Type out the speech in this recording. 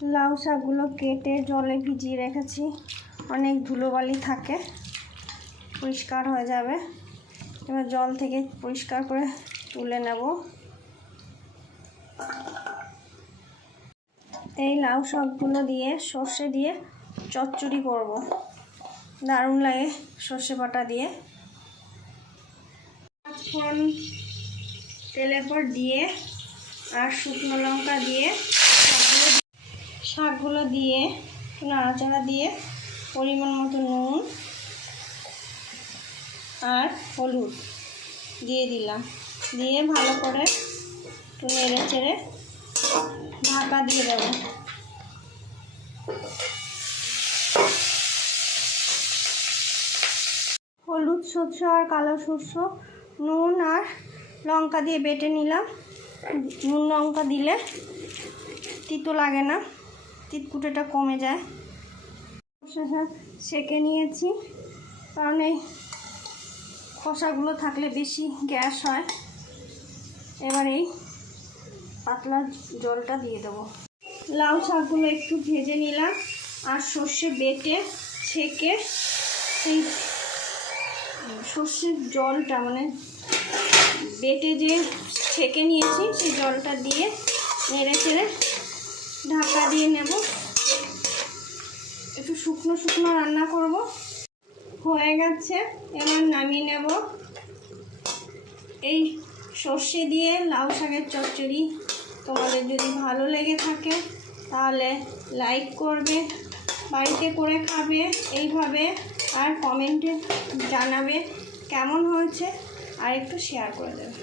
লাউ শাকগুলো কেটে জলে ভিজিয়ে রেখেছি, অনেক ধুলোবালি থাকে, পরিষ্কার হয়ে যাবে। এবার জল থেকে পরিষ্কার করে তুলে নেব। এই লাউ শাকগুলো দিয়ে সর্ষে দিয়ে চচ্চড়ি করব, দারুণ লাগে সর্ষে বাটা দিয়ে। পাঁচফোড়ন তেলের পর দিয়ে আর শুকনো লঙ্কা দিয়ে শাকগুলো দিয়ে নাড়াচাড়া দিয়ে পরিমাণ মতো নুন আর হলুদ দিয়ে দিলাম, দিয়ে ভালো করে একটু নেড়ে চেড়ে ঢাকা দিয়ে দেব। হলুদ, সরষে আর কালো সরষে, নুন আর লঙ্কা দিয়ে বেটে নিলাম। নুন লঙ্কা দিলে তিতো লাগে না, তিতকুটেটা কমে যায়। সেঁকে নিয়েছি, কারণ এই খোসাগুলো থাকলে বেশি গ্যাস হয়। এবার এই পাতলা জলটা দিয়ে দেবো। লাউ শাকগুলো একটু ভেজে নিলাম আর সর্ষে বেটে ছেঁকে সেই সর্ষের জলটা মানে বেটে যে ছেঁকে নিয়েছি সেই জলটা দিয়ে নেড়ে চেড়ে ঢাকা দিয়ে নেব। একটু শুকনো শুকনো রান্না করব। হয়ে গেছে, এবার নামিয়ে নেব। এই সর্ষে দিয়ে লাউ শাকের চচ্চড়ি তোমাদের যদি ভালো লেগে থাকে তাহলে লাইক করবে, বাড়িতে করে খাবে এইভাবে, আর কমেন্টে জানাবে কেমন হয়েছে, আর একটু শেয়ার করে দেবে।